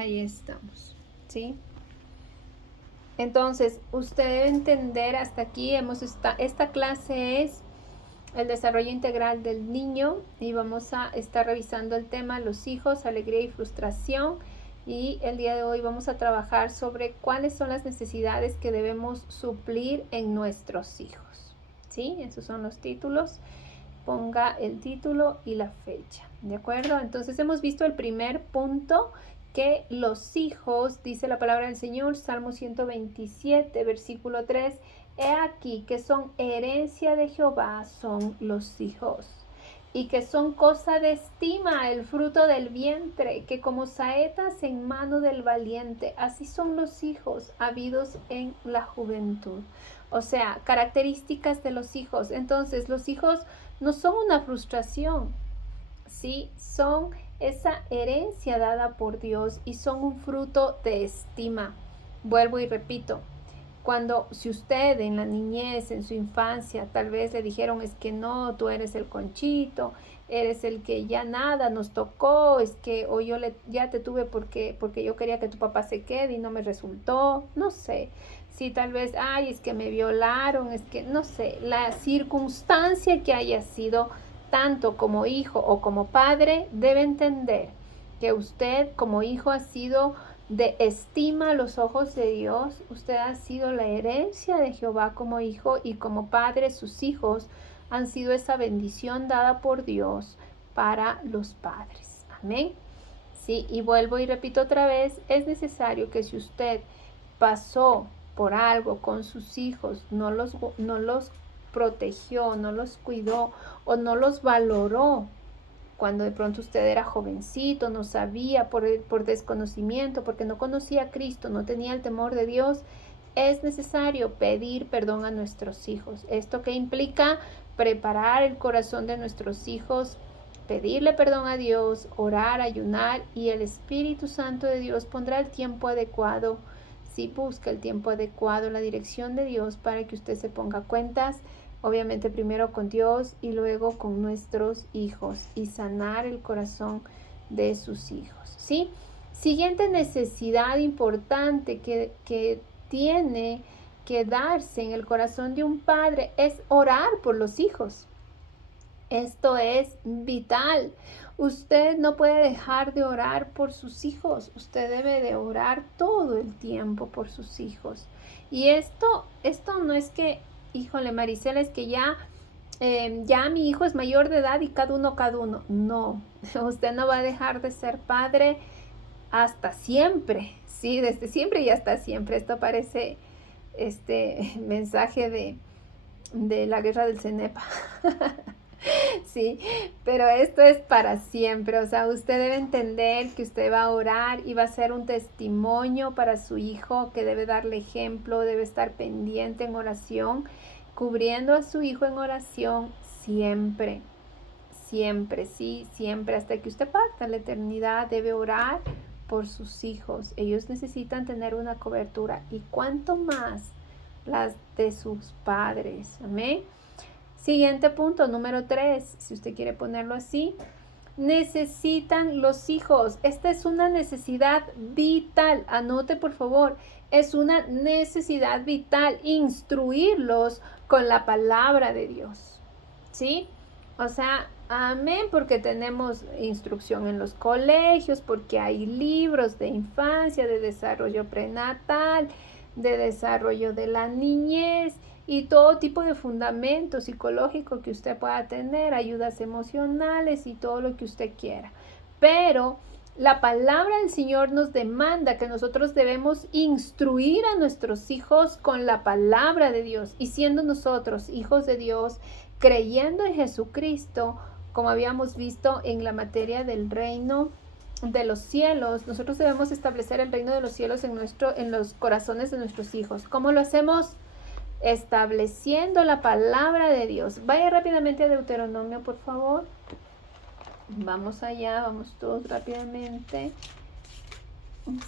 ahí estamos, ¿sí? Entonces, usted debe entender, hasta aquí esta clase es el desarrollo integral del niño y vamos a estar revisando el tema los hijos, alegría y frustración, y el día de hoy vamos a trabajar sobre cuáles son las necesidades que debemos suplir en nuestros hijos, ¿sí? Esos son los títulos. Ponga el título y la fecha, ¿de acuerdo? Entonces hemos visto el primer punto, que los hijos, dice la palabra del Señor, Salmo 127, versículo 3, he aquí que son herencia de Jehová son los hijos, y que son cosa de estima el fruto del vientre, que como saetas en mano del valiente, así son los hijos habidos en la juventud. O sea, características de los hijos. Entonces, los hijos no son una frustración, ¿sí? Son esa herencia dada por Dios y son un fruto de estima. Vuelvo y repito, si usted en la niñez, en su infancia, tal vez le dijeron, es que no, tú eres el conchito, eres el que ya nada nos tocó, es que o ya te tuve porque yo quería que tu papá se quede y no me resultó, no sé. Si tal vez, ay, es que me violaron, es que no sé, la circunstancia que haya sido, tanto como hijo o como padre, debe entender que usted como hijo ha sido de estima a los ojos de Dios. Usted ha sido la herencia de Jehová como hijo, y como padre sus hijos han sido esa bendición dada por Dios para los padres. Amén. Sí, y vuelvo y repito otra vez, es necesario que si usted pasó por algo con sus hijos, no los protegió, no los cuidó o no los valoró, cuando de pronto usted era jovencito, no sabía por desconocimiento, porque no conocía a Cristo, no tenía el temor de Dios, es necesario pedir perdón a nuestros hijos. ¿Esto qué implica? Preparar el corazón de nuestros hijos, pedirle perdón a Dios, orar, ayunar, y el Espíritu Santo de Dios pondrá el tiempo adecuado. Si busca el tiempo adecuado, la dirección de Dios, para que usted se ponga cuentas, obviamente primero con Dios y luego con nuestros hijos, y sanar el corazón de sus hijos, ¿sí? Siguiente necesidad importante que tiene que darse en el corazón de un padre es orar por los hijos. Esto es vital. Usted no puede dejar de orar por sus hijos. Usted debe de orar todo el tiempo por sus hijos. Y esto no es que, híjole, Maricela, es que ya mi hijo es mayor de edad y cada uno. No, usted no va a dejar de ser padre hasta siempre. Sí, desde siempre y hasta siempre. Esto parece este mensaje de la guerra del Cenepa. Sí, pero esto es para siempre. O sea, usted debe entender que usted va a orar y va a ser un testimonio para su hijo, que debe darle ejemplo, debe estar pendiente en oración, cubriendo a su hijo en oración siempre, siempre, sí, siempre, hasta que usted parta en la eternidad. Debe orar por sus hijos. Ellos necesitan tener una cobertura, y cuanto más las de sus padres. Amén. Siguiente punto, número 3, si usted quiere ponerlo así. Necesitan los hijos. Esta es una necesidad vital. Anote, por favor. Es una necesidad vital instruirlos con la palabra de Dios. ¿Sí? O sea, amén, porque tenemos instrucción en los colegios, porque hay libros de infancia, de desarrollo prenatal, de desarrollo de la niñez, y todo tipo de fundamento psicológico que usted pueda tener, ayudas emocionales y todo lo que usted quiera. Pero la palabra del Señor nos demanda que nosotros debemos instruir a nuestros hijos con la palabra de Dios, y siendo nosotros hijos de Dios, creyendo en Jesucristo, como habíamos visto en la materia del reino de los cielos, nosotros debemos establecer el reino de los cielos en los corazones de nuestros hijos. ¿Cómo lo hacemos? Estableciendo la palabra de Dios. Vaya rápidamente a Deuteronomio, por favor. Vamos allá, vamos todos rápidamente.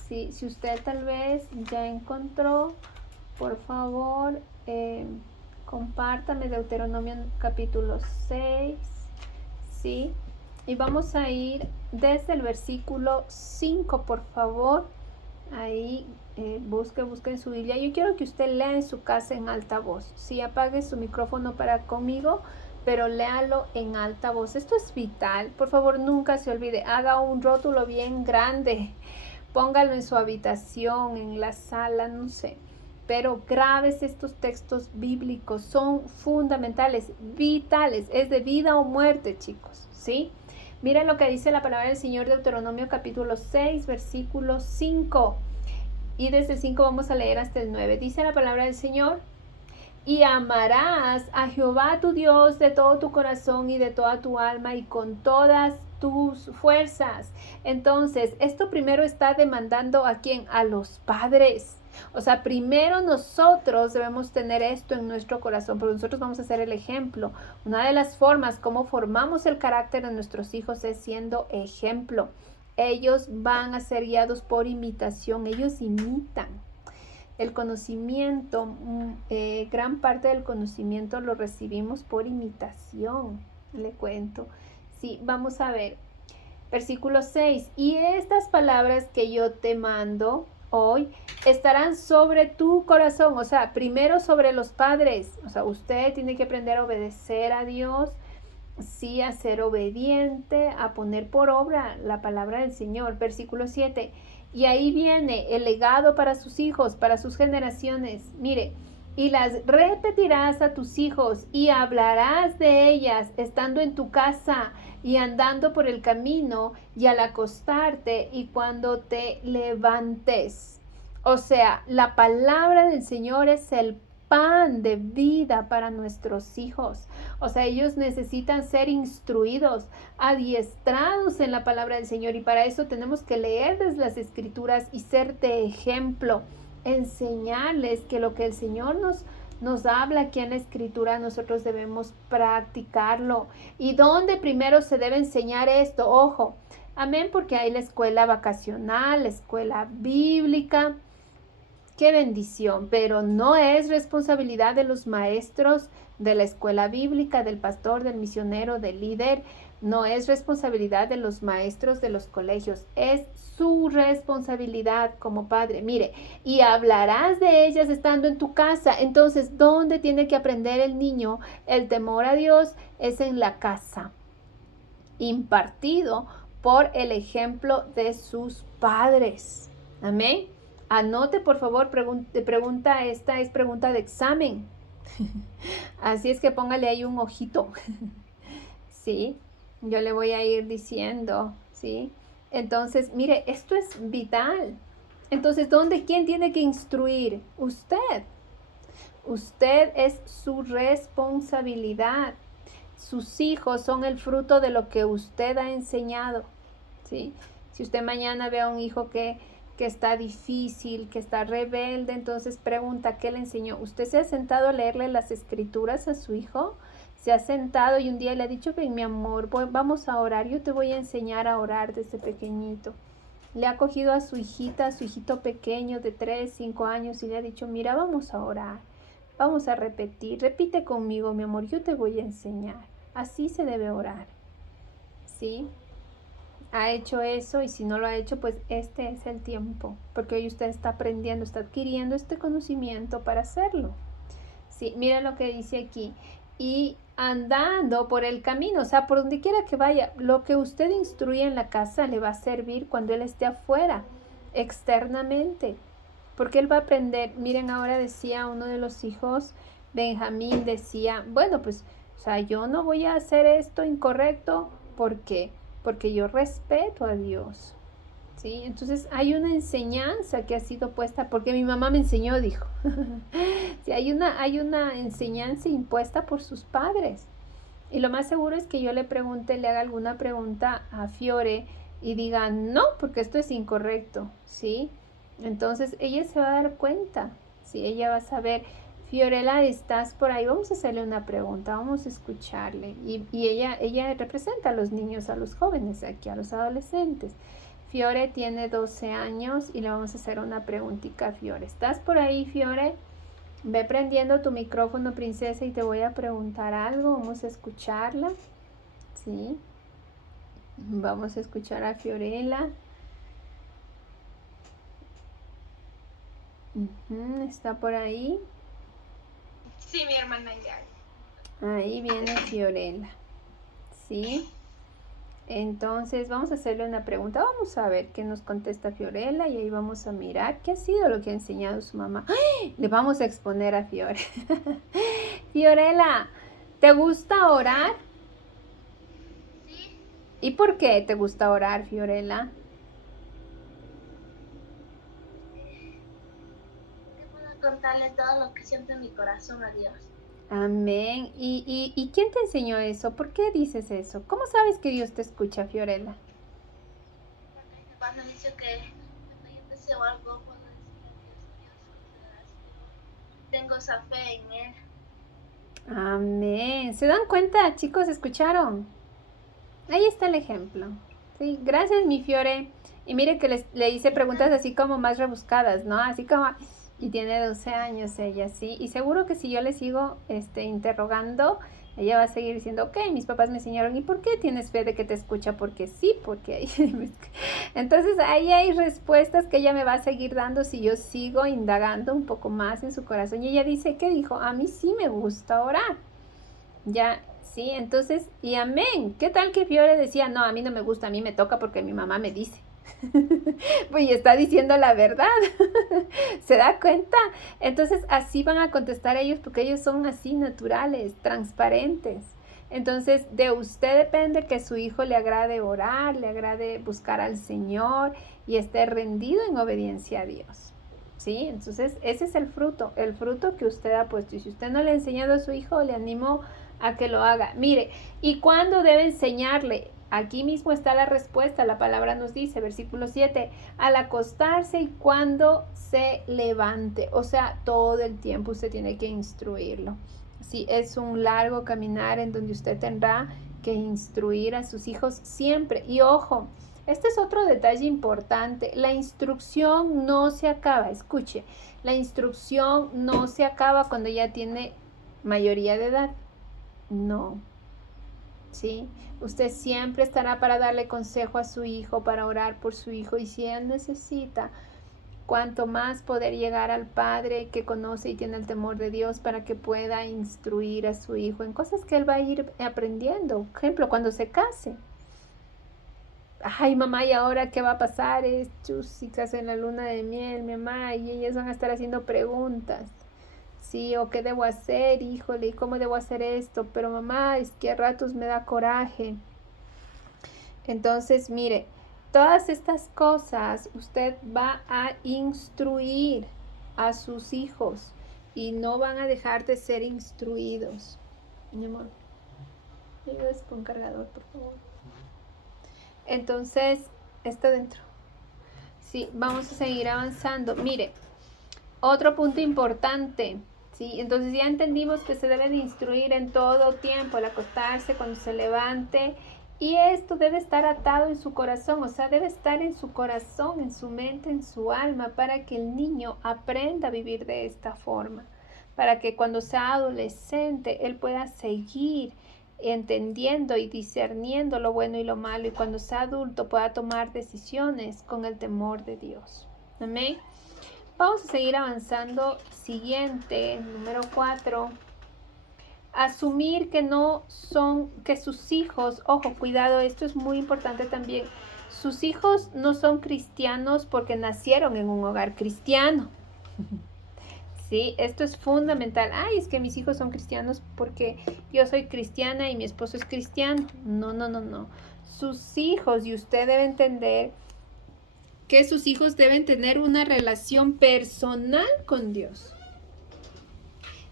Si usted tal vez ya encontró, por favor, compártame Deuteronomio capítulo 6. ¿Sí? Y vamos a ir desde el versículo 5, por favor. Ahí busque en su Biblia. Yo quiero que usted lea en su casa en alta voz. Sí, apague su micrófono para conmigo, pero léalo en alta voz. Esto es vital. Por favor, nunca se olvide. Haga un rótulo bien grande. Póngalo en su habitación, en la sala, no sé. Pero grabes estos textos bíblicos. Son fundamentales, vitales. Es de vida o muerte, chicos. ¿Sí? Miren lo que dice la palabra del Señor, Deuteronomio capítulo 6, versículo 5. Y desde el 5 vamos a leer hasta el 9. Dice la palabra del Señor: y amarás a Jehová tu Dios de todo tu corazón y de toda tu alma y con todas tus fuerzas. Entonces, esto primero está demandando ¿a quién? A los padres. O sea, primero nosotros debemos tener esto en nuestro corazón, porque nosotros vamos a ser el ejemplo. Una de las formas como formamos el carácter de nuestros hijos es siendo ejemplo. Ellos van a ser guiados por imitación, ellos imitan. El conocimiento, gran parte del conocimiento lo recibimos por imitación, le cuento. Sí, vamos a ver. Versículo 6. Y estas palabras que yo te mando hoy estarán sobre tu corazón. O sea, primero sobre los padres. O sea, usted tiene que aprender a obedecer a Dios. Sí, a ser obediente, a poner por obra la palabra del Señor. Versículo 7. Y ahí viene el legado para sus hijos, para sus generaciones. Mire, y las repetirás a tus hijos y hablarás de ellas estando en tu casa y andando por el camino y al acostarte y cuando te levantes. O sea, la palabra del Señor es el pan de vida para nuestros hijos. O sea, ellos necesitan ser instruidos, adiestrados en la palabra del Señor, y para eso tenemos que leerles las escrituras y ser de ejemplo, enseñarles que lo que el Señor nos habla aquí en la escritura, nosotros debemos practicarlo. ¿Y dónde primero se debe enseñar esto? Ojo, amén, porque hay la escuela vacacional, la escuela bíblica. Qué bendición, pero no es responsabilidad de los maestros de la escuela bíblica, del pastor, del misionero, del líder. No es responsabilidad de los maestros de los colegios, es su responsabilidad como padre. Mire, y hablarás de ellas estando en tu casa. Entonces, ¿dónde tiene que aprender el niño el temor a Dios? Es en la casa, impartido por el ejemplo de sus padres. Amén. Anote, por favor, pregunta, esta es pregunta de examen. Así es que póngale ahí un ojito. Sí, yo le voy a ir diciendo, ¿sí? Entonces, mire, esto es vital. Entonces, ¿quién tiene que instruir? Usted. Usted es su responsabilidad. Sus hijos son el fruto de lo que usted ha enseñado, ¿sí? Si usted mañana ve a un hijo que está difícil, que está rebelde, entonces pregunta, ¿qué le enseñó? ¿Usted se ha sentado a leerle las escrituras a su hijo? ¿Se ha sentado y un día le ha dicho, ven mi amor, vamos a orar, yo te voy a enseñar a orar desde pequeñito? Le ha cogido a su hijita, a su hijito pequeño de 3, 5 años y le ha dicho, mira, vamos a orar, vamos a repetir, repite conmigo mi amor, yo te voy a enseñar. Así se debe orar, ¿sí? Ha hecho eso, y si no lo ha hecho, pues este es el tiempo, porque hoy usted está aprendiendo, está adquiriendo este conocimiento para hacerlo. Sí, mira lo que dice aquí, y andando por el camino, o sea, por donde quiera que vaya, lo que usted instruye en la casa le va a servir cuando él esté afuera, externamente, porque él va a aprender. Miren, ahora decía uno de los hijos, Benjamín, decía, bueno, pues, o sea, yo no voy a hacer esto incorrecto, porque yo respeto a Dios, ¿sí? Entonces hay una enseñanza que ha sido puesta, porque mi mamá me enseñó, dijo. Sí, hay una enseñanza impuesta por sus padres. Y lo más seguro es que yo le haga alguna pregunta a Fiore y diga, no, porque esto es incorrecto, ¿sí? Entonces ella se va a dar cuenta, ¿sí? Ella va a saber, Fiorella, ¿estás por ahí? Vamos a hacerle una pregunta, vamos a escucharle. Y ella representa a los niños, a los jóvenes aquí, a los adolescentes. Fiore tiene 12 años y le vamos a hacer una preguntita a Fiore. ¿Estás por ahí, Fiore? Ve prendiendo tu micrófono, princesa, y te voy a preguntar algo. Vamos a escucharla. ¿Sí? Vamos a escuchar a Fiorella. ¿Está por ahí? Sí, mi hermana ya. Ahí viene Fiorella. ¿Sí? Entonces vamos a hacerle una pregunta. Vamos a ver qué nos contesta Fiorella y ahí vamos a mirar qué ha sido lo que ha enseñado su mamá. ¡Ay! Le vamos a exponer a Fiore. Fiorella, ¿te gusta orar? Sí. ¿Y por qué te gusta orar, Fiorella? Que puedo contarle todo lo que siento en mi corazón a Dios. Amén. ¿Y quién te enseñó eso? ¿Por qué dices eso? ¿Cómo sabes que Dios te escucha, Fiorella? Porque mi papá me dice que cuando yo deseo algo puedo decirle a Dios y Dios concederá si tengo esa fe en Él. Amén. ¿Se dan cuenta, chicos? ¿Escucharon? Ahí está el ejemplo. Sí, gracias, mi Fiore. Y mire que le hice preguntas así como más rebuscadas, ¿no? Así como... Y tiene 12 años ella, sí. Y seguro que si yo le sigo interrogando, ella va a seguir diciendo, ok, mis papás me enseñaron. ¿Y por qué tienes fe de que te escucha? Porque sí, porque ahí... Entonces ahí hay respuestas que ella me va a seguir dando si yo sigo indagando un poco más en su corazón. Y ella dice, ¿qué dijo? A mí sí me gusta orar. Ya, sí, entonces, y amén. ¿Qué tal que Fiore decía, no, a mí no me gusta, a mí me toca porque mi mamá me dice? Pues está diciendo la verdad. ¿Se da cuenta? Entonces así van a contestar ellos porque ellos son así naturales, transparentes. Entonces de usted depende que su hijo le agrade orar, le agrade buscar al Señor y esté rendido en obediencia a Dios. ¿Sí? Entonces ese es el fruto que usted ha puesto. Y si usted no le ha enseñado a su hijo, le animo a que lo haga. Mire, ¿y cuándo debe enseñarle? Aquí mismo está la respuesta, la palabra nos dice, versículo 7, al acostarse y cuando se levante, o sea, todo el tiempo usted tiene que instruirlo. Sí, es un largo caminar en donde usted tendrá que instruir a sus hijos siempre. Y ojo, este es otro detalle importante, la instrucción no se acaba, escuche, la instrucción no se acaba cuando ya tiene mayoría de edad, no. ¿Sí? Usted siempre estará para darle consejo a su hijo, para orar por su hijo y si él necesita, cuanto más poder llegar al padre que conoce y tiene el temor de Dios para que pueda instruir a su hijo en cosas que él va a ir aprendiendo. Por ejemplo, cuando se case. Ay, mamá, ¿y ahora qué va a pasar? Es chusicas en la luna de miel, mi mamá, y ellas van a estar haciendo preguntas. Sí, o qué debo hacer, híjole, y cómo debo hacer esto, pero mamá, es que a ratos me da coraje. Entonces, mire, todas estas cosas usted va a instruir a sus hijos y no van a dejar de ser instruidos. Mi amor, ¿me ayudas con cargador, por favor? Entonces, está dentro. Sí, vamos a seguir avanzando. Mire, otro punto importante. ¿Sí? Entonces ya entendimos que se debe de instruir en todo tiempo, al acostarse, cuando se levante, y esto debe estar atado en su corazón, o sea, debe estar en su corazón, en su mente, en su alma, para que el niño aprenda a vivir de esta forma, para que cuando sea adolescente él pueda seguir entendiendo y discerniendo lo bueno y lo malo, y cuando sea adulto pueda tomar decisiones con el temor de Dios. Amén. Vamos a seguir avanzando. Siguiente, número 4. Asumir que no son, que sus hijos, ojo, cuidado, esto es muy importante también. Sus hijos no son cristianos porque nacieron en un hogar cristiano. Sí, esto es fundamental. Ay, es que mis hijos son cristianos porque yo soy cristiana y mi esposo es cristiano. No, no, no, no. Sus hijos, y usted debe entender que sus hijos deben tener una relación personal con Dios.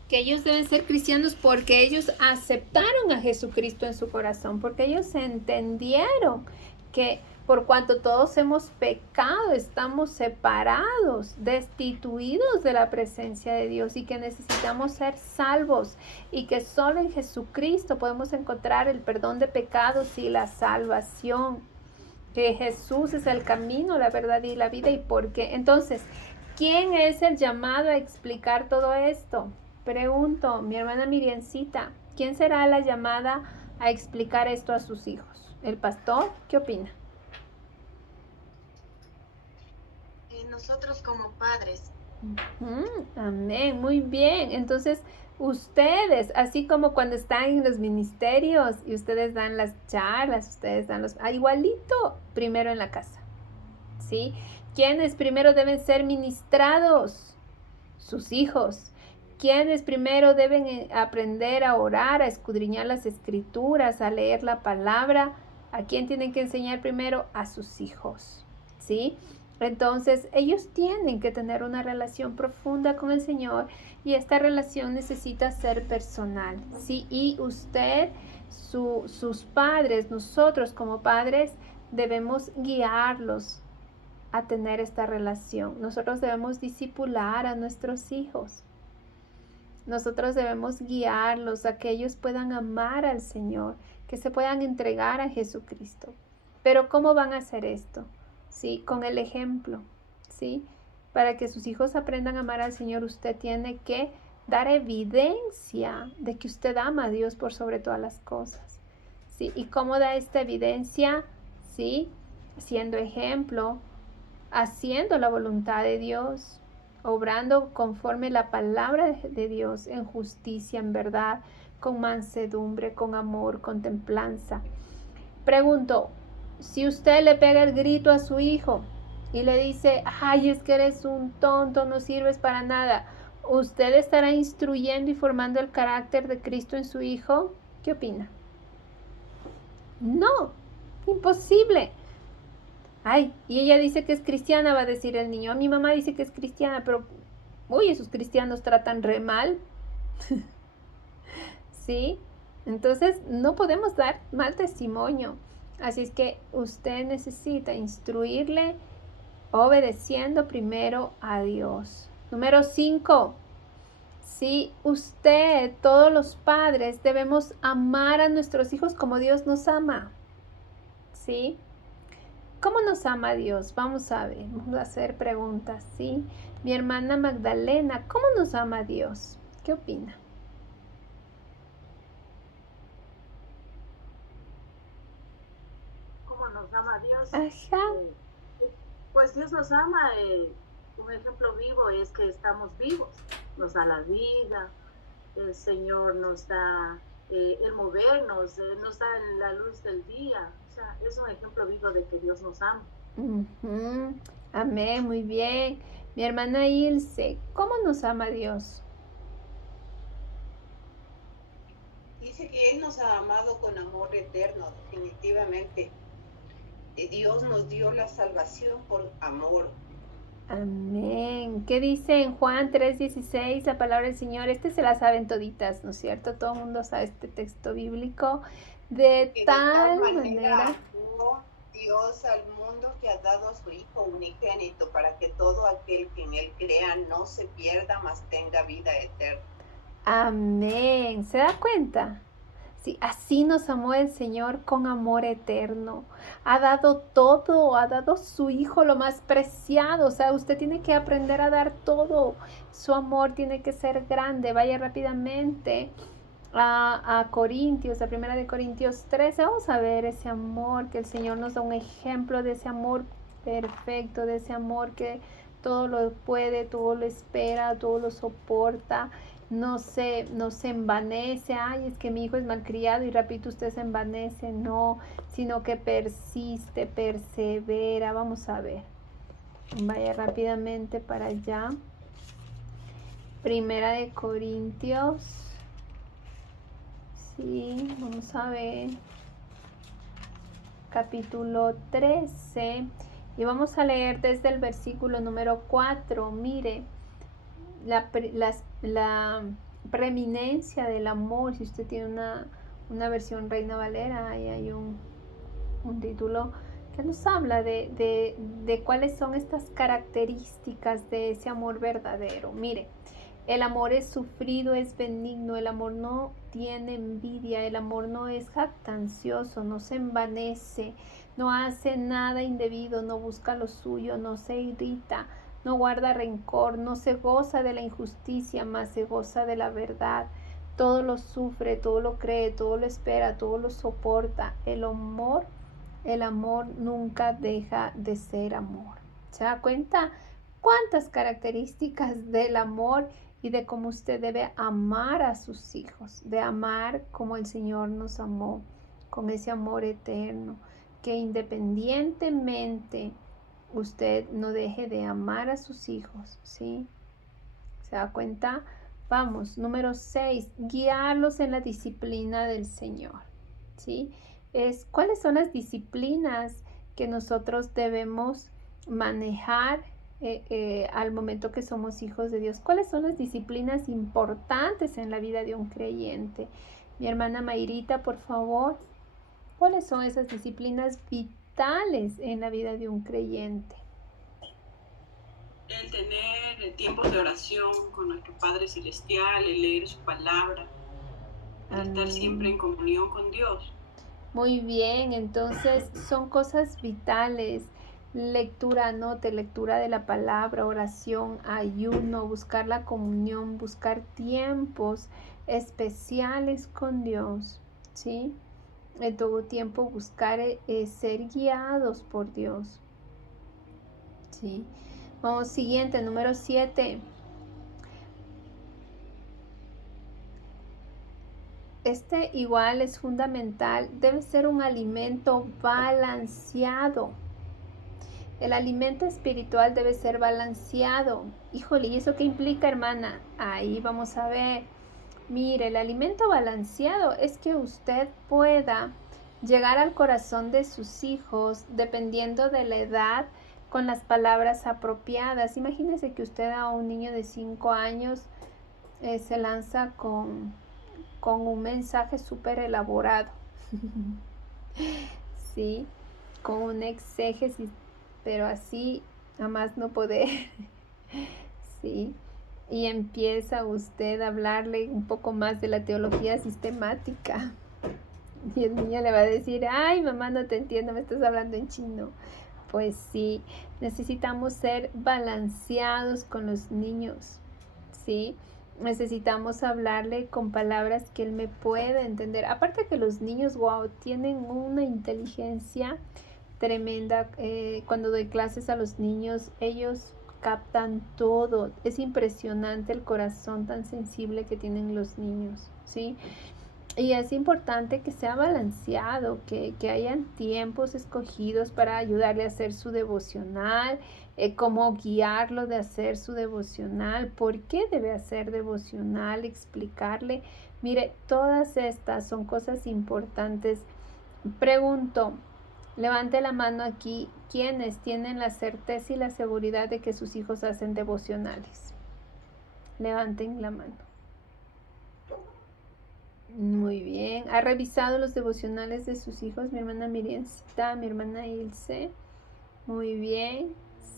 Que ellos deben ser cristianos porque ellos aceptaron a Jesucristo en su corazón, porque ellos entendieron que por cuanto todos hemos pecado, estamos separados, destituidos de la presencia de Dios y que necesitamos ser salvos y que solo en Jesucristo podemos encontrar el perdón de pecados y la salvación. Que Jesús es el camino, la verdad y la vida. ¿Y por qué? Entonces, ¿quién es el llamado a explicar todo esto? Pregunto, mi hermana Miriancita, ¿quién será la llamada a explicar esto a sus hijos? ¿El pastor qué opina? Nosotros como padres. Amén, muy bien. Entonces, ustedes, así como cuando están en los ministerios y ustedes dan las charlas, ustedes dan igualito primero en la casa, ¿sí? ¿Quiénes primero deben ser ministrados? Sus hijos. ¿Quiénes primero deben aprender a orar, a escudriñar las escrituras, a leer la palabra? ¿A quién tienen que enseñar primero? A sus hijos, ¿sí? Entonces, ellos tienen que tener una relación profunda con el Señor y esta relación necesita ser personal, ¿sí? Y usted, sus padres, nosotros como padres, debemos guiarlos a tener esta relación. Nosotros debemos discipular a nuestros hijos. Nosotros debemos guiarlos a que ellos puedan amar al Señor, que se puedan entregar a Jesucristo. Pero ¿cómo van a hacer esto? ¿Sí? Con el ejemplo, ¿sí? Para que sus hijos aprendan a amar al Señor, usted tiene que dar evidencia de que usted ama a Dios por sobre todas las cosas, ¿sí? ¿Y cómo da esta evidencia? ¿Sí? Siendo ejemplo, haciendo la voluntad de Dios, obrando conforme la palabra de Dios, en justicia, en verdad, con mansedumbre, con amor, con templanza. Pregunto, si usted le pega el grito a su hijo y le dice, ay, es que eres un tonto, no sirves para nada, ¿usted estará instruyendo y formando el carácter de Cristo en su hijo? ¿Qué opina? No, imposible. Ay, y ella dice que es cristiana, va a decir el niño. Mi mamá dice que es cristiana, pero, uy, esos cristianos tratan re mal. ¿Sí? Entonces, no podemos dar mal testimonio. Así es que usted necesita instruirle obedeciendo primero a Dios. Número 5. Sí, usted, todos los padres, debemos amar a nuestros hijos como Dios nos ama. ¿Sí? ¿Cómo nos ama Dios? Vamos a ver, vamos a hacer preguntas, ¿sí? Mi hermana Magdalena, ¿cómo nos ama Dios? ¿Qué opina? ¿Cómo nos ama Dios? Ajá. Pues Dios nos ama. Un ejemplo vivo es que estamos vivos. Nos da la vida, el Señor nos da el movernos, nos da la luz del día. O sea, es un ejemplo vivo de que Dios nos ama. Amén, muy bien. Mi hermana Ilse, ¿cómo nos ama Dios? Dice que Él nos ha amado con amor eterno, definitivamente. Dios nos dio la salvación por amor. Amén. ¿Qué dice en Juan 3:16 la palabra del Señor? Se la saben toditas, ¿no es cierto? Todo el mundo sabe este texto bíblico. De tal manera amó Dios al mundo que ha dado a su Hijo unigénito para que todo aquel que en Él crea no se pierda, mas tenga vida eterna. Amén. ¿Se da cuenta? Sí, así nos amó el Señor con amor eterno. Ha dado todo, ha dado su Hijo lo más preciado. O sea, usted tiene que aprender a dar todo. Su amor tiene que ser grande. Vaya rápidamente a Corintios, a 1 Corintios 13. Vamos a ver ese amor que el Señor nos da, un ejemplo de ese amor perfecto, de ese amor que todo lo puede, todo lo espera, todo lo soporta. No se envanece, ay, es que mi hijo es malcriado y rapidito usted se envanece, no, sino que persiste, persevera. Vamos a ver, vaya rápidamente para allá. 1 Corintios, sí, vamos a ver, capítulo 13, y vamos a leer desde el versículo número 4, mire. La preeminencia del amor. Si usted tiene una versión Reina Valera, ahí hay un título que nos habla de cuáles son estas características de ese amor verdadero. Mire, el amor es sufrido, es benigno, el amor no tiene envidia, el amor no es jactancioso, no se envanece, no hace nada indebido, no busca lo suyo, no se irrita, no guarda rencor, no se goza de la injusticia, mas se goza de la verdad. todo lo sufre, todo lo cree, todo lo espera, todo lo soporta. El amor nunca deja de ser amor. ¿Se da cuenta cuántas características del amor y de cómo usted debe amar a sus hijos? De amar como el Señor nos amó, con ese amor eterno, que independientemente usted no deje de amar a sus hijos, ¿sí? ¿Se da cuenta? Vamos, número 6, guiarlos en la disciplina del Señor, ¿sí? ¿Cuáles son las disciplinas que nosotros debemos manejar al momento que somos hijos de Dios? ¿Cuáles son las disciplinas importantes en la vida de un creyente? Mi hermana Mayrita, por favor, ¿cuáles son esas disciplinas vitales en la vida de un creyente? El tener tiempos de oración con nuestro Padre Celestial, el leer su palabra, el estar siempre en comunión con Dios. Muy bien, entonces son cosas vitales. Lectura, anote, lectura de la palabra, oración, ayuno, buscar la comunión, buscar tiempos especiales con Dios, ¿sí? En todo tiempo buscar ser guiados por Dios, ¿sí? Vamos, siguiente, número 7. Este igual es fundamental, debe ser un alimento balanceado. El alimento espiritual debe ser balanceado. Híjole, ¿y eso qué implica, hermana? Ahí vamos a ver. Mire, el alimento balanceado es que usted pueda llegar al corazón de sus hijos dependiendo de la edad con las palabras apropiadas. Imagínese que usted a un niño de 5 años se lanza con un mensaje súper elaborado, ¿sí? Con un exégesis, pero así a más no poder, ¿sí? Y empieza usted a hablarle un poco más de la teología sistemática. Y el niño le va a decir, ay, mamá, no te entiendo, me estás hablando en chino. Pues sí, necesitamos ser balanceados con los niños, ¿sí? Necesitamos hablarle con palabras que él me pueda entender. Aparte que los niños, wow, tienen una inteligencia tremenda. Cuando doy clases a los niños, ellos captan todo. Es impresionante el corazón tan sensible que tienen los niños, ¿sí? Y es importante que sea balanceado, que hayan tiempos escogidos para ayudarle a hacer su devocional, cómo guiarlo de hacer su devocional, por qué debe hacer devocional, explicarle. Mire, todas estas son cosas importantes. Pregunto, levante la mano aquí, ¿quiénes tienen la certeza y la seguridad de que sus hijos hacen devocionales? Levanten la mano. Muy bien. ¿Ha revisado los devocionales de sus hijos? Mi hermana Miriamcita, mi hermana Ilse. Muy bien.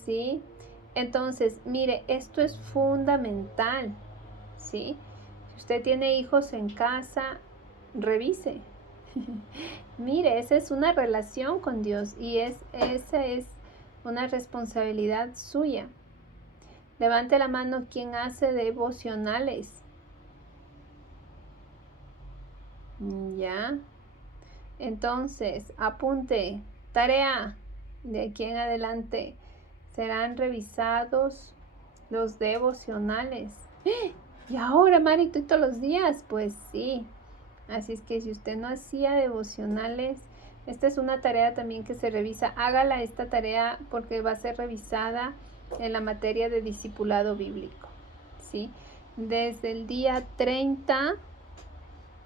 Sí. Entonces, mire, esto es fundamental. ¿Sí? Si usted tiene hijos en casa, revise. Mire, esa es una relación con Dios y esa es una responsabilidad suya. Levante la mano quien hace devocionales. Ya. Entonces, apunte. Tarea. De aquí en adelante serán revisados los devocionales. Y ahora, Marito, ¿y todos los días? Pues sí. Así es que si usted no hacía devocionales, esta es una tarea también que se revisa. Hágala esta tarea porque va a ser revisada en la materia de discipulado bíblico, ¿sí? Desde el día 30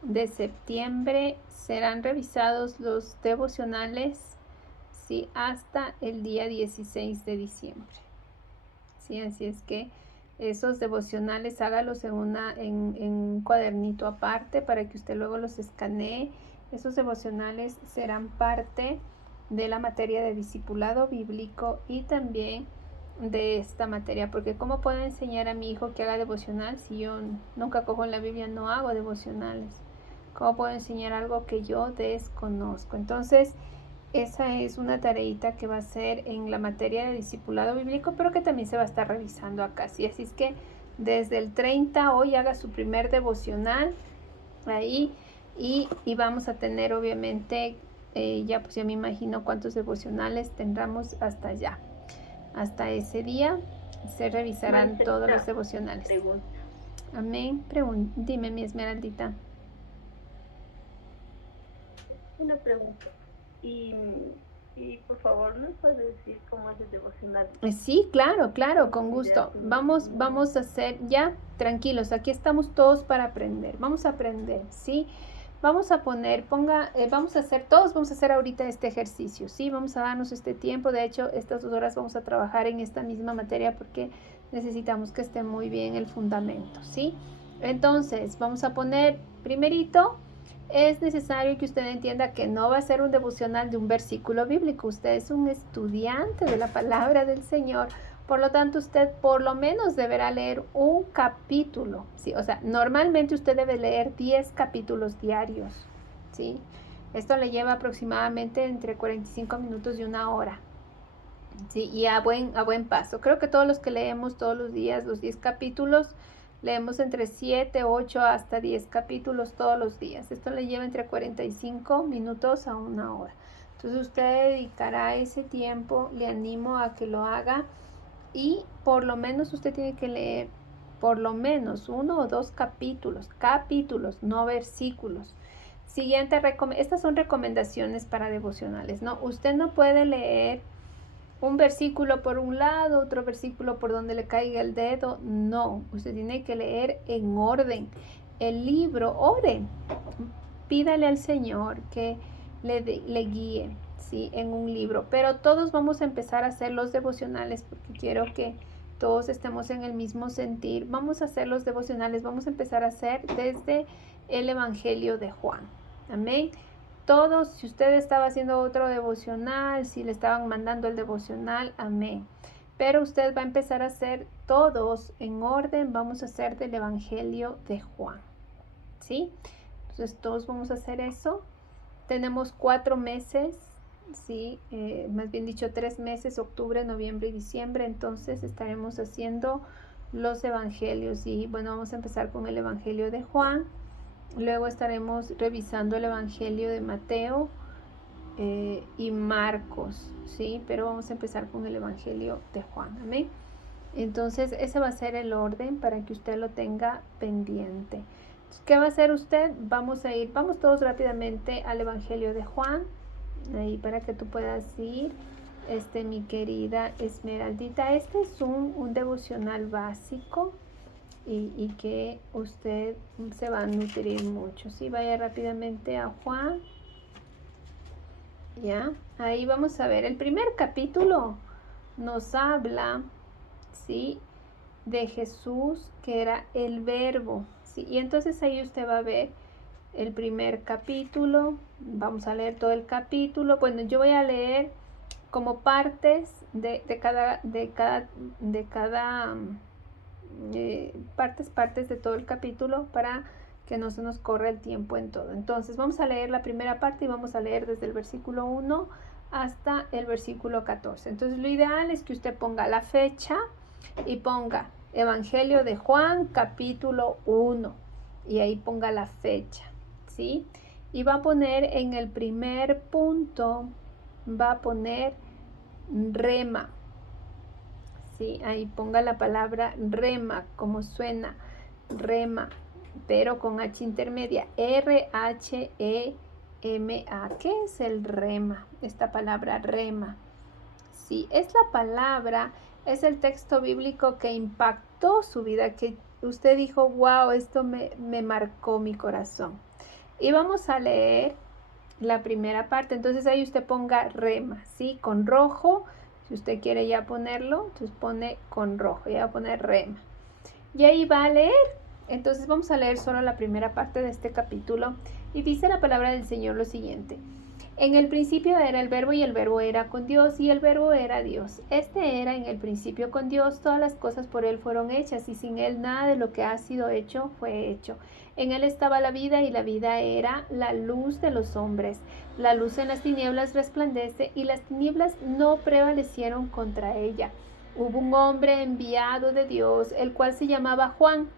de septiembre serán revisados los devocionales, ¿sí? Hasta el día 16 de diciembre, ¿sí? Así es que esos devocionales hágalos en un cuadernito aparte para que usted luego los escanee. Esos devocionales serán parte de la materia de discipulado bíblico y también de esta materia, porque ¿cómo puedo enseñar a mi hijo que haga devocional si yo nunca cojo en la Biblia, no hago devocionales? ¿Cómo puedo enseñar algo que yo desconozco? Entonces, esa es una tareita que va a ser en la materia de discipulado bíblico, pero que también se va a estar revisando acá. ¿Sí? Así es que desde el 30 hoy haga su primer devocional ahí y vamos a tener obviamente, ya pues ya me imagino cuántos devocionales tendremos hasta allá. Hasta ese día se revisarán todos los devocionales. Pregunta. Amén. Dime, mi Esmeraldita. Una pregunta. Y por favor, ¿nos puedes decir cómo es el devocional? Sí, claro, con gusto. Vamos a hacer, ya, tranquilos, aquí estamos todos para aprender. Vamos a aprender, ¿sí? Vamos a vamos a hacer ahorita este ejercicio, ¿sí? Vamos a darnos este tiempo. De hecho, estas 2 horas vamos a trabajar en esta misma materia porque necesitamos que esté muy bien el fundamento, ¿sí? Entonces, vamos a poner primerito. Es necesario que usted entienda que no va a ser un devocional de un versículo bíblico. Usted es un estudiante de la palabra del Señor. Por lo tanto, usted por lo menos deberá leer un capítulo, ¿sí? O sea, normalmente usted debe leer 10 capítulos diarios, ¿sí? Esto le lleva aproximadamente entre 45 minutos y 1 hora, ¿sí? Y a buen paso. Creo que todos los que leemos todos los días los 10 capítulos, leemos entre 7, 8 hasta 10 capítulos todos los días. Esto le lleva entre 45 minutos a 1 hora. Entonces usted dedicará ese tiempo, le animo a que lo haga y por lo menos usted tiene que leer por lo menos 1 o 2 capítulos, no versículos. Siguiente, estas son recomendaciones para devocionales, ¿no? Usted no puede leer un versículo por un lado, otro versículo por donde le caiga el dedo. No, usted tiene que leer en orden. El libro, ore. Pídale al Señor que le guíe, ¿sí? En un libro. Pero todos vamos a empezar a hacer los devocionales porque quiero que todos estemos en el mismo sentir. Vamos a hacer los devocionales, vamos a empezar a hacer desde el Evangelio de Juan. Amén. Todos, si usted estaba haciendo otro devocional, si le estaban mandando el devocional, amén. Pero usted va a empezar a hacer todos en orden, vamos a hacer del Evangelio de Juan, ¿sí? Entonces todos vamos a hacer eso. Tenemos 4 meses, ¿sí? Más bien dicho 3 meses, octubre, noviembre y diciembre. Entonces estaremos haciendo los evangelios y bueno, vamos a empezar con el Evangelio de Juan. Luego estaremos revisando el Evangelio de Mateo y Marcos, ¿sí? Pero vamos a empezar con el Evangelio de Juan, ¿amén? Entonces, ese va a ser el orden para que usted lo tenga pendiente. Entonces, ¿qué va a hacer usted? Vamos todos rápidamente al Evangelio de Juan, ahí para que tú puedas ir, mi querida Esmeraldita. Este es un devocional básico. Y que usted se va a nutrir mucho, ¿sí? Vaya rápidamente a Juan. Ya, ahí vamos a ver. El primer capítulo nos habla, ¿sí? De Jesús, que era el verbo, ¿sí? Y entonces ahí usted va a ver el primer capítulo. Vamos a leer todo el capítulo. Bueno, yo voy a leer como partes de cada partes de todo el capítulo para que no se nos corra el tiempo en todo. Entonces vamos a leer la primera parte y vamos a leer desde el versículo 1 hasta el versículo 14. Entonces lo ideal es que usted ponga la fecha y ponga Evangelio de Juan capítulo 1 y ahí ponga la fecha, ¿sí? Y va a poner en el primer punto, va a poner rema. Sí, ahí ponga la palabra rema, como suena, rema, pero con H intermedia, R-H-E-M-A. ¿Qué es el rema? Esta palabra rema. Sí, es la palabra, es el texto bíblico que impactó su vida, que usted dijo, wow, esto me marcó mi corazón. Y vamos a leer la primera parte, entonces ahí usted ponga rema, ¿sí? Con rojo. Si usted quiere ya ponerlo, entonces pone con rojo, ya va a poner rema. Y ahí va a leer. Entonces vamos a leer solo la primera parte de este capítulo. Y dice la palabra del Señor lo siguiente. En el principio era el verbo y el verbo era con Dios y el verbo era Dios. Este era en el principio con Dios, todas las cosas por Él fueron hechas y sin Él nada de lo que ha sido hecho fue hecho. En Él estaba la vida y la vida era la luz de los hombres. La luz en las tinieblas resplandece y las tinieblas no prevalecieron contra ella. Hubo un hombre enviado de Dios, el cual se llamaba Juan.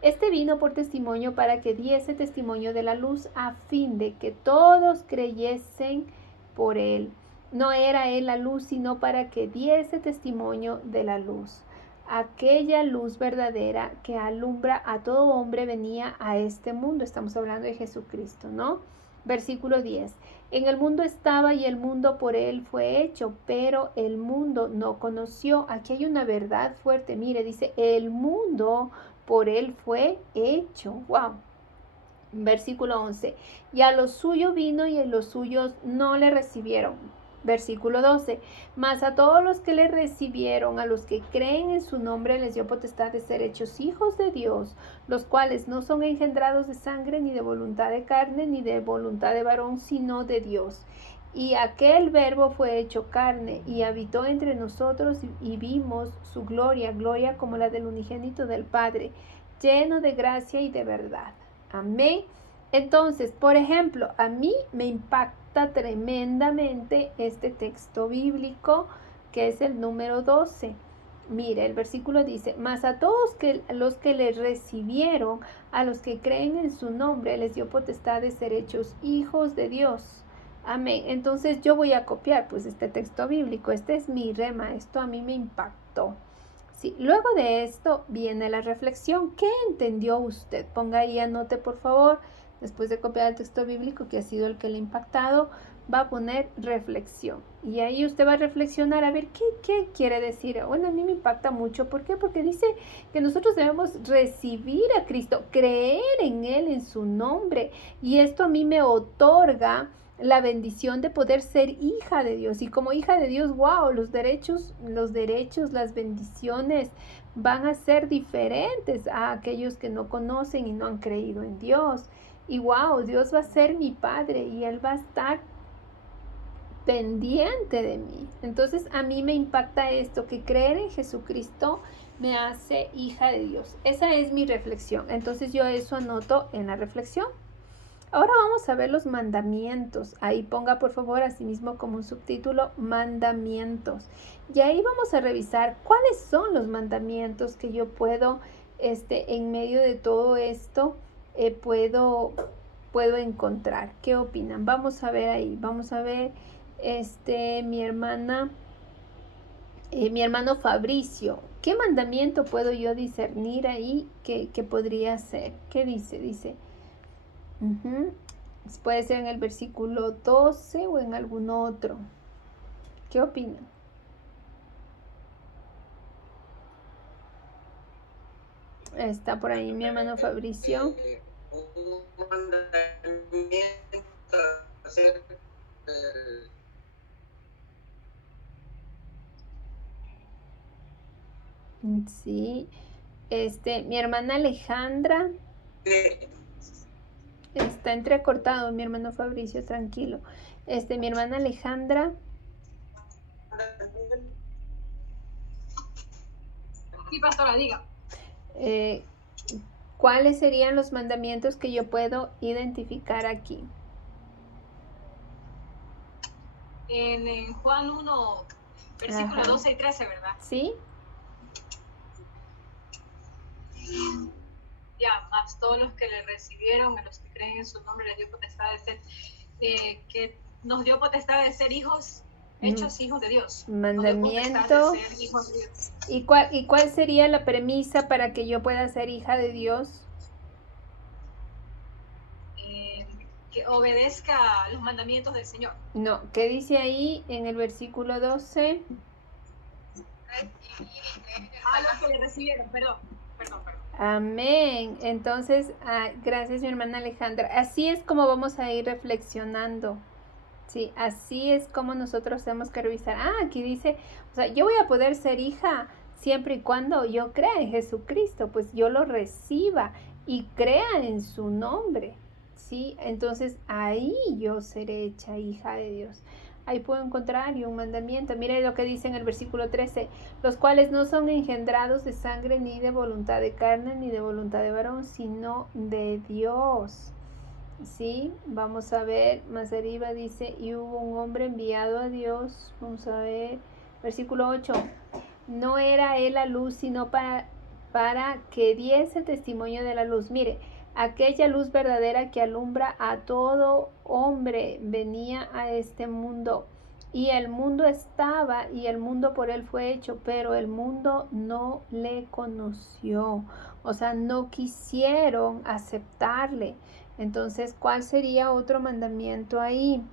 Este vino por testimonio para que diese testimonio de la luz, a fin de que todos creyesen por él. No era él la luz, sino para que diese testimonio de la luz. Aquella luz verdadera que alumbra a todo hombre venía a este mundo. Estamos hablando de Jesucristo, ¿no? Versículo 10. En el mundo estaba y el mundo por él fue hecho, pero el mundo no conoció. Aquí hay una verdad fuerte. Mire, dice, el mundo por él fue hecho. Wow. Versículo 11. Y a lo suyo vino y en los suyos no le recibieron. Versículo 12. Mas a todos los que le recibieron, a los que creen en su nombre, les dio potestad de ser hechos hijos de Dios, los cuales no son engendrados de sangre, ni de voluntad de carne, ni de voluntad de varón, sino de Dios. Y aquel verbo fue hecho carne y habitó entre nosotros y vimos su gloria, gloria como la del unigénito del Padre, lleno de gracia y de verdad. Amén. Entonces, por ejemplo, a mí me impacta tremendamente este texto bíblico que es el número 12. Mire, el versículo dice, mas a todos los que le recibieron, a los que creen en su nombre, les dio potestad de ser hechos hijos de Dios. Amén. Entonces yo voy a copiar pues este texto bíblico. Este es mi rema. Esto a mí me impactó. Sí. Luego de esto viene la reflexión. ¿Qué entendió usted? Ponga ahí, anote por favor. Después de copiar el texto bíblico que ha sido el que le ha impactado, va a poner reflexión. Y ahí usted va a reflexionar a ver qué quiere decir. Bueno, a mí me impacta mucho. ¿Por qué? Porque dice que nosotros debemos recibir a Cristo, creer en Él, en su nombre. Y esto a mí me otorga la bendición de poder ser hija de Dios. Y como hija de Dios, wow, los derechos, las bendiciones van a ser diferentes a aquellos que no conocen y no han creído en Dios. Y wow, Dios va a ser mi Padre y Él va a estar pendiente de mí. Entonces a mí me impacta esto, que creer en Jesucristo me hace hija de Dios. Esa es mi reflexión. Entonces yo eso anoto en la reflexión. Ahora vamos a ver los mandamientos. Ahí ponga por favor asimismo como un subtítulo, mandamientos. Y ahí vamos a revisar cuáles son los mandamientos que yo puedo, en medio de todo esto, puedo encontrar. ¿Qué opinan? Vamos a ver ahí. Vamos a ver, mi hermano Fabricio. ¿Qué mandamiento puedo yo discernir ahí que podría ser? ¿Qué dice? Dice... Puede ser en el versículo 12 o en algún otro. ¿Qué opinan? Está por ahí mi hermano Fabricio. Sí. Mi hermana Alejandra. Está entrecortado, mi hermano Fabricio, tranquilo. Mi hermana Alejandra. Sí, pastora, diga. ¿Cuáles serían los mandamientos que yo puedo identificar aquí? En Juan 1, versículo 12 y 13, ¿verdad? Sí. Ya, más todos los que le recibieron, a los que creen en su nombre, les dio potestad de ser, que nos dio potestad de ser hijos, hechos hijos de Dios. Mandamiento. De ser hijos de Dios. ¿Y cuál sería la premisa para que yo pueda ser hija de Dios? Que obedezca los mandamientos del Señor. No, ¿qué dice ahí en el versículo 12? A los que le recibieron, perdón. Amén. Entonces, gracias mi hermana Alejandra. Así es como vamos a ir reflexionando. Sí, así es como nosotros tenemos que revisar. Aquí dice, o sea, yo voy a poder ser hija siempre y cuando yo crea en Jesucristo, pues yo lo reciba y crea en su nombre. Sí, entonces ahí yo seré hecha hija de Dios. Ahí puedo encontrar un mandamiento. Mire lo que dice en el versículo 13. Los cuales no son engendrados de sangre, ni de voluntad de carne, ni de voluntad de varón, sino de Dios. ¿Sí? Vamos a ver, más arriba dice, y hubo un hombre enviado a Dios. Vamos a ver, versículo 8. No era él la luz, sino para que diese testimonio de la luz. Mire, aquella luz verdadera que alumbra a todo hombre venía a este mundo. Y el mundo estaba y el mundo por él fue hecho, pero el mundo no le conoció. O sea, no quisieron aceptarle. Entonces, ¿cuál sería otro mandamiento ahí?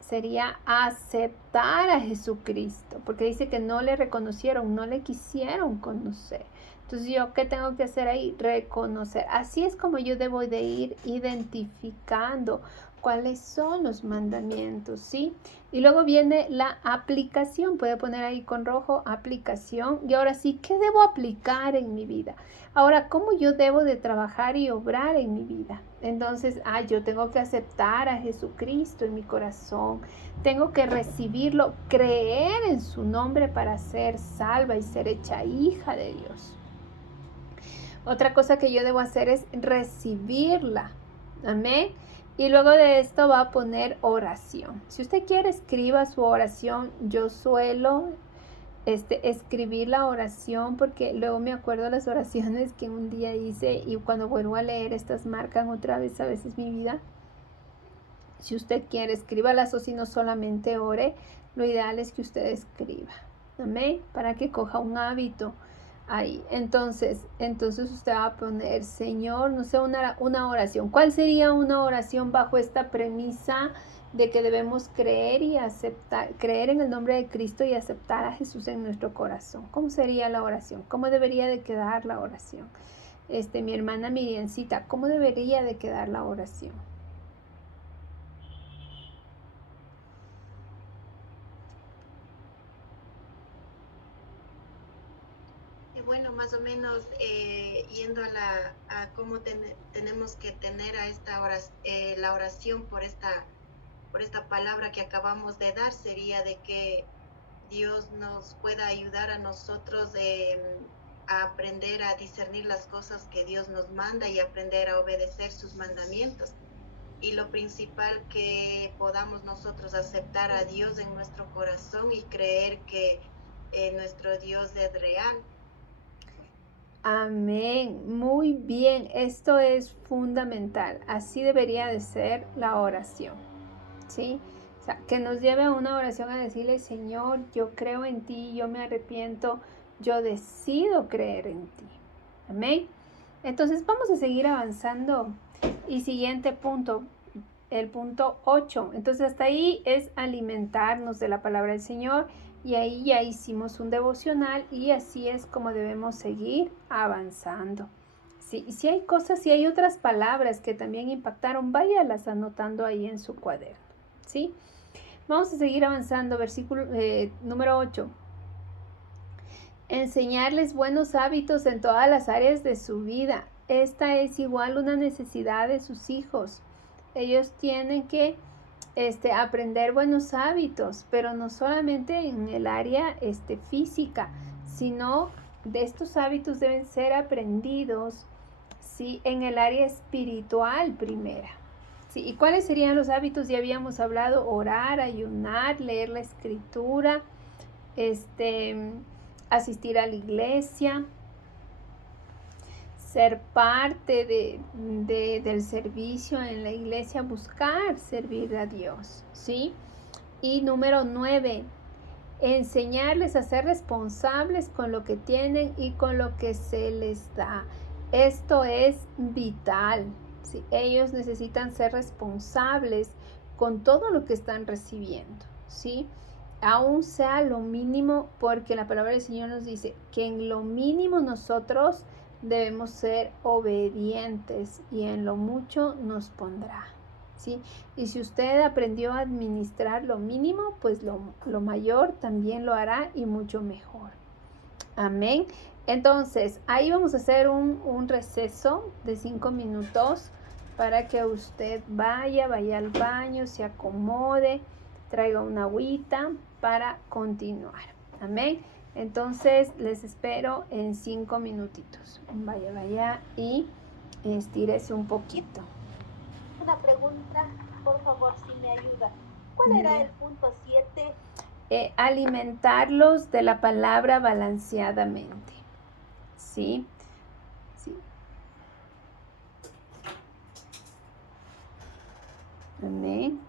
Sería aceptar a Jesucristo, porque dice que no le reconocieron, no le quisieron conocer. Entonces, ¿yo qué tengo que hacer ahí? Reconocer. Así es como yo debo de ir identificando cuáles son los mandamientos, ¿sí? Y luego viene la aplicación. Puede poner ahí con rojo, aplicación. Y ahora sí, ¿qué debo aplicar en mi vida? Ahora, ¿cómo yo debo de trabajar y obrar en mi vida? Entonces, yo tengo que aceptar a Jesucristo en mi corazón. Tengo que recibirlo, creer en su nombre para ser salva y ser hecha hija de Dios. Otra cosa que yo debo hacer es recibirla. Amén. Y luego de esto va a poner oración. Si usted quiere, escriba su oración. Yo suelo escribir la oración porque luego me acuerdo las oraciones que un día hice y cuando vuelvo a leer estas marcan otra vez a veces mi vida. Si usted quiere, escríbalas, o si no, solamente ore. Lo ideal es que usted escriba. Amén. Para que coja un hábito ahí. Entonces usted va a poner, Señor, no sé, una oración. ¿Cuál sería una oración bajo esta premisa de que debemos creer y aceptar, creer en el nombre de Cristo y aceptar a Jesús en nuestro corazón? ¿Cómo sería la oración? ¿Cómo debería de quedar la oración? Mi hermana Miriancita, ¿cómo debería de quedar la oración? Bueno, más o menos yendo a cómo tenemos que tener a esta hora, la oración por esta palabra que acabamos de dar, sería de que Dios nos pueda ayudar a nosotros a aprender a discernir las cosas que Dios nos manda y aprender a obedecer sus mandamientos. Y lo principal, que podamos nosotros aceptar a Dios en nuestro corazón y creer que nuestro Dios es real. Amén, muy bien, esto es fundamental, así debería de ser la oración, ¿sí? O sea, que nos lleve a una oración a decirle, Señor, yo creo en ti, yo me arrepiento, yo decido creer en ti, amén. Entonces vamos a seguir avanzando y siguiente punto, el punto 8, entonces hasta ahí es alimentarnos de la palabra del Señor. Y ahí ya hicimos un devocional y así es como debemos seguir avanzando. Sí, y si hay cosas, si hay otras palabras que también impactaron, váyalas anotando ahí en su cuaderno. ¿Sí? Vamos a seguir avanzando. Versículo número 8. Enseñarles buenos hábitos en todas las áreas de su vida. Esta es igual una necesidad de sus hijos. Ellos tienen que aprender buenos hábitos, pero no solamente en el área física, sino de estos hábitos deben ser aprendidos, ¿sí?, en el área espiritual primera. ¿Sí? ¿Y cuáles serían los hábitos? Ya habíamos hablado: orar, ayunar, leer la escritura, asistir a la iglesia, ser parte del servicio en la iglesia, buscar servir a Dios, ¿sí? Y número 9, enseñarles a ser responsables con lo que tienen y con lo que se les da. Esto es vital, ¿sí? Ellos necesitan ser responsables con todo lo que están recibiendo, ¿sí? Aún sea lo mínimo, porque la palabra del Señor nos dice que en lo mínimo nosotros debemos ser obedientes y en lo mucho nos pondrá, ¿sí? Y si usted aprendió a administrar lo mínimo, pues lo mayor también lo hará y mucho mejor. Amén. Entonces, ahí vamos a hacer un receso de 5 minutos para que usted vaya al baño, se acomode, traiga una agüita para continuar. Amén. Entonces les espero en 5 minutitos. Vaya y estírese un poquito. Una pregunta, por favor, si me ayuda. ¿Cuál era el punto 7? Alimentarlos de la palabra balanceadamente. ¿Sí? Amén.